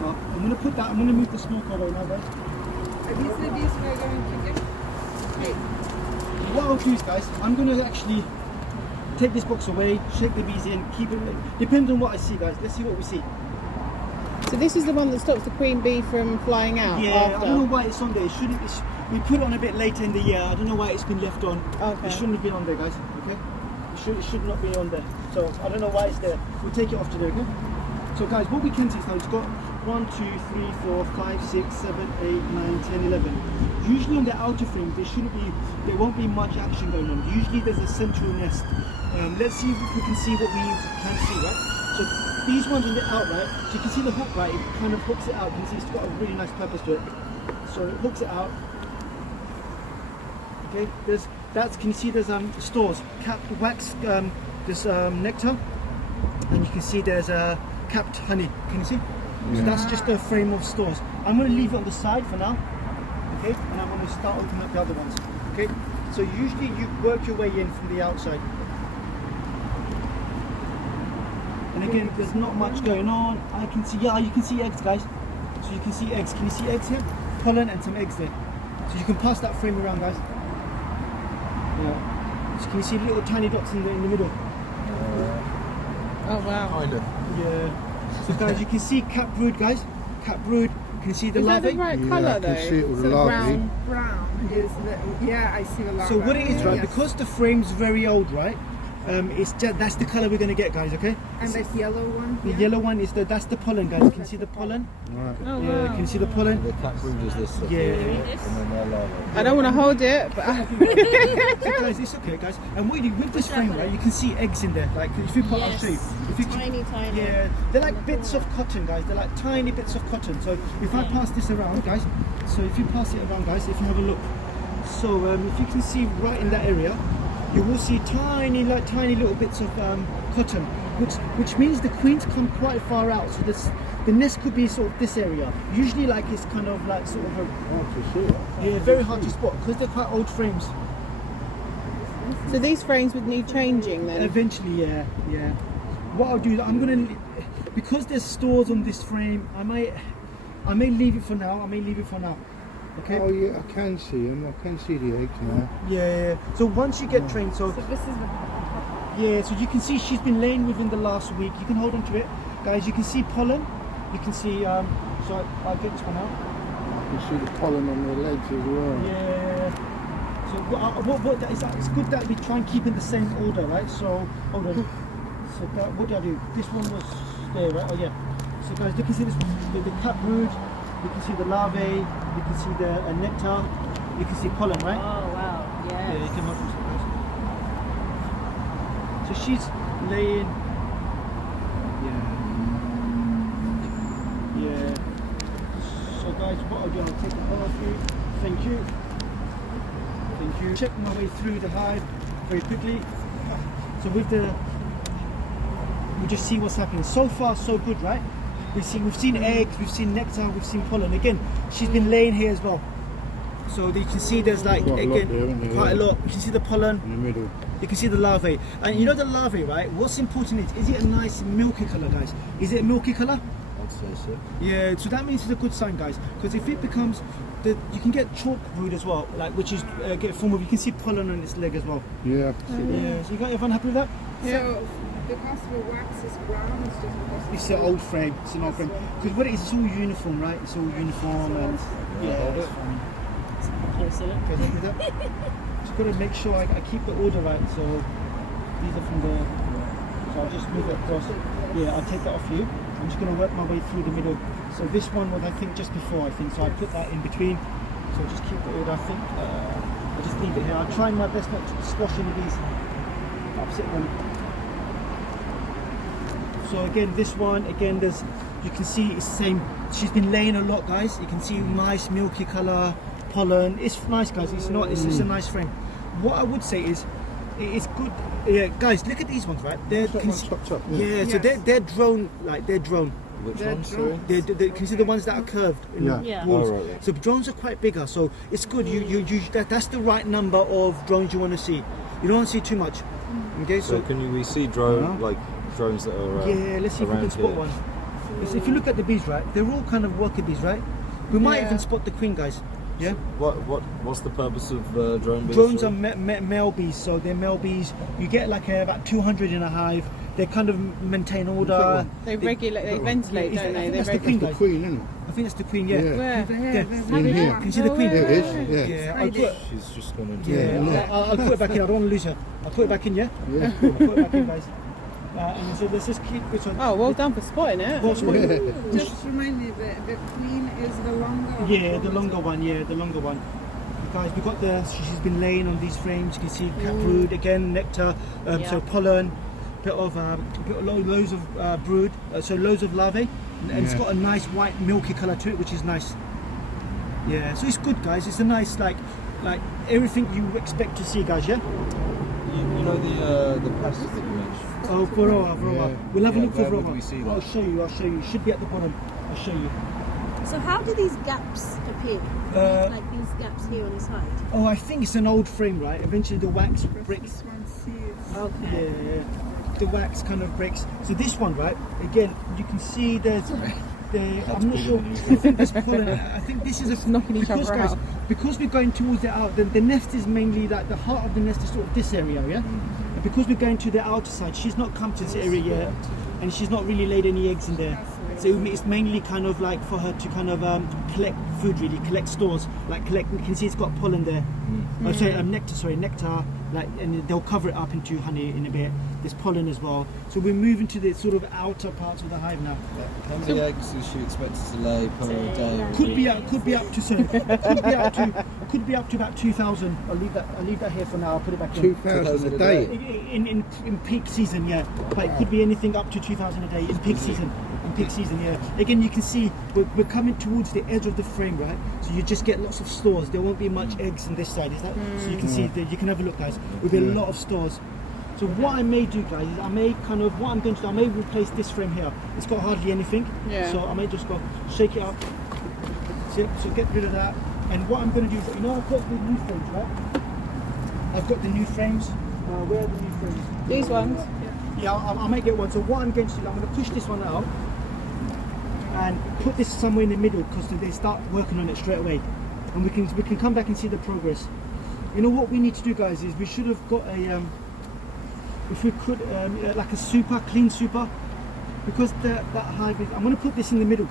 So I'm gonna put that. I'm gonna move the smoke away now, guys. Are these the bees we're going to give? Okay. What I'll do is, guys, I'm gonna actually take this box away, shake the bees in, keep it. Depends on what I see, guys. Let's see what we see. So this is the one that stops the queen bee from flying out. Yeah, after. I don't know why it's on there. It shouldn't. We put it on a bit later in the year. I don't know why it's been left on. Okay. It shouldn't have been on there, guys. Okay. It should not be on there. So I don't know why it's there. We'll take it off today. Okay. So guys, what we can see is now it's got 1, 2, 3, 4, 5, 6, 7, 8, 9, 10, 11. Usually on the outer frame, there won't be much action going on. Usually there's a central nest. Let's see if we can see what we can see, right? So these ones on the outright, so you can see the hook, right? It kind of hooks it out. You can see it's got a really nice purpose to it. So it hooks it out. Okay, can you see there's stores, capped wax, there's nectar, and you can see there's capped honey. Can you see? Yeah. So that's just a frame of stores. I'm going to leave it on the side for now. Okay, and I'm going to start opening up the other ones. Okay, so usually you work your way in from the outside. And again, there's not much going on. I can see, yeah, you can see eggs, guys. So you can see eggs. Can you see eggs here? Pollen and some eggs there. So you can pass that frame around, guys. Yeah. So can you see little tiny dots in the middle? Oh wow. Kind of. Yeah. So guys, you can see cap brood, guys. Cap brood. Can you see the Is that larvae? the right colour though? I can see it with the Sort of larvae. Brown is the, yeah, I see the larva. So what it is, right? Yes. Because the frame's very old, right? It's just that's the colour we're gonna get, guys. Okay. And this yellow one. The here? yellow one is that's the pollen, guys. Can you see the pollen? Right. Oh Yeah. wow. Can you see the pollen? The cat brood is this stuff. Yeah. And then they're larvae. I don't want to hold it, but So guys, it's okay, guys. And what you do with this frame, right? You can see eggs in there. Like if you put, I'll show you. If you Tiny. Yeah, they're like bits of cotton, guys. They're like tiny bits of cotton. So if I pass this around, guys. So if you pass it around, guys, if you have a look. So if you can see right in that area, you will see tiny little bits of cotton, which means the queens come quite far out. So the nest could be sort of this area. Usually, like it's kind of like sort of Hard to see. yeah, very hard to spot because they're quite old frames. so these frames would need changing then. Eventually, yeah. What I'll do, I'm gonna, because there's stores on this frame, I may leave it for now. Okay. Oh yeah, I can see them. I can see the eggs now. Yeah. So once you get trained, So this is the. yeah, so you can see she's been laying within the last week. You can hold on to it, guys. You can see pollen. You can see. So I'll get this one out. You can see the pollen on their legs as well. Yeah. So what that is, it's good that we try and keep in the same order, right? So hold on. So what did I do? This one was there, right? Oh yeah. So guys, you can see this the cap brood. You can see the larvae. You can see the nectar. You can see pollen, right? Oh wow, Yeah, you yes. can hold on to those. So she's laying. Yeah. So guys, what I'll do, I'll take the ball off you. Thank you. Check my way through the hive very quickly. So we'll just see what's happening. So far, so good, right? We've seen eggs, we've seen nectar, we've seen pollen. Again, she's been laying here as well. So you can see there's like Quite a lot there, isn't there? quite a lot. You can see the pollen. In the middle. You can see the larvae, and you know the larvae, right? What's important is it a nice milky color, guys? Is it a milky color? I'd say so. Yeah, so that means it's a good sign, guys. Because if it becomes, you can get chalk brood as well, like which is get a form of. You can see pollen on its leg as well. Yeah, I can see that. Yeah, so you got everyone happy with that? So because the wax is brown, it's just because It's an old frame. It's an old frame. Because what it is, it's all uniform, right? It's all uniform and yeah. It's fine. Closer look. Okay, happy with that? Just got to make sure I keep the order right. So these are from the. So I'll just move it across. Yeah, I'll take that off you. I'm just going to work my way through the middle. So this one was, I think, just before, I think. So I put that in between. So just keep the order, I think. I'll just leave it here. I'll try my best not to squash any of these. Upset them. So again, this one, again, you can see it's the same. She's been laying a lot, guys. You can see nice milky color, pollen. It's nice, guys. It's just a nice frame. What I would say is, it's good. Yeah, guys, look at these ones, right? They're That one's chopped up. yeah, so Yes. they're drone, like they're drone. Which They're one, drone. sorry? They can you see the ones that are curved in Yeah. the Yeah. walls. Oh, right, yeah. So drones are quite bigger, so it's good. That's the right number of drones you want to see. You don't want to see too much. Okay, So so can we see drone Yeah. like drones that are yeah, let's see if we around can spot here? one. is if you look at the bees, right, they're all kind of worker bees, right? We might Yeah. even spot the queen, guys. Yeah. What's the purpose of drone bees? Drones are male bees, so they're male bees. You get like about 200 in a hive. They kind of maintain order. They regulate, they ventilate, Yeah, don't they? I think They that's the regulate. queen, The guys. queen, isn't it? I think that's the queen. Yeah. Yeah. Where? Over here, Yeah. there's In a here. one. Can you see the queen? There it is, yeah. Yeah. I'll put, She's just gone into. yeah. I'll put it back in. I don't want to lose her. I'll put it back in. Yeah. Yeah. Cool. I'll put it back in, guys. And so let's just keep this one. Oh, well done for spotting it. Well spotted. Just remind me, the queen is the longer. Yeah, the longer one. Yeah, the longer one. Guys, we've got the. She's been laying on these frames. You can see cat brood again, nectar, so pollen, loads of brood, so loads of larvae, and it's Yeah. got a nice white milky colour to it, which is nice. Yeah, so it's good, guys. It's a nice like everything you expect to see, guys. Yeah. You know the passes that you mentioned. Oh, Varroa. Yeah. We'll have a Yeah, look for where would Varroa. we see that? I'll show you. It should be at the bottom. I'll show you. So how do these gaps appear? Like these gaps here on the side? Oh, I think it's an old frame, right? Eventually the wax breaks. This one sees. Okay. Yeah, the wax kind of breaks. So this one, right? Again, you can see there's. I'm not sure. I think this pollen. I think this is a knocking each because, other guys, out. because we're going towards the out. The nest is mainly like the heart of the nest is sort of this area, yeah. And because we're going to the outer side, she's not come to this area yet, and she's not really laid any eggs in there. So it's mainly kind of like for her to kind of collect food, really collect stores, like collect. You can see it's got pollen there. Oh, sorry, nectar. Like, and they'll cover it up into honey in a bit. There's pollen as well. So we're moving to the sort of outer parts of the hive now. How many eggs is she expected to lay per day? Could be up to sorry. Could be up to about 2,000. I'll leave that here for now. I'll put it back in. 2,000 a day. In peak season, yeah. But it could be anything up to 2,000 a day in peak season. In peak season, yeah. Again, you can see we're coming towards the edge of the frame, right? So you just get lots of stores. There won't be much eggs on this side, is that? So you can see that you can have a look, guys. There'll be a lot of stores. So what I may do, guys, is I may replace this frame here. It's got hardly anything. Yeah. So I may just go shake it up. So get rid of that. And what I'm going to do is, I've got the new frames, right? I've got the new frames. Where are the new frames? These ones. Yeah, I might get one. So what I'm going to do, I'm going to push this one out and put this somewhere in the middle because they start working on it straight away, and we can come back and see the progress. You know what we need to do, guys, is we should have got a if we could like a clean super, because that hive is. I'm going to put this in the middle.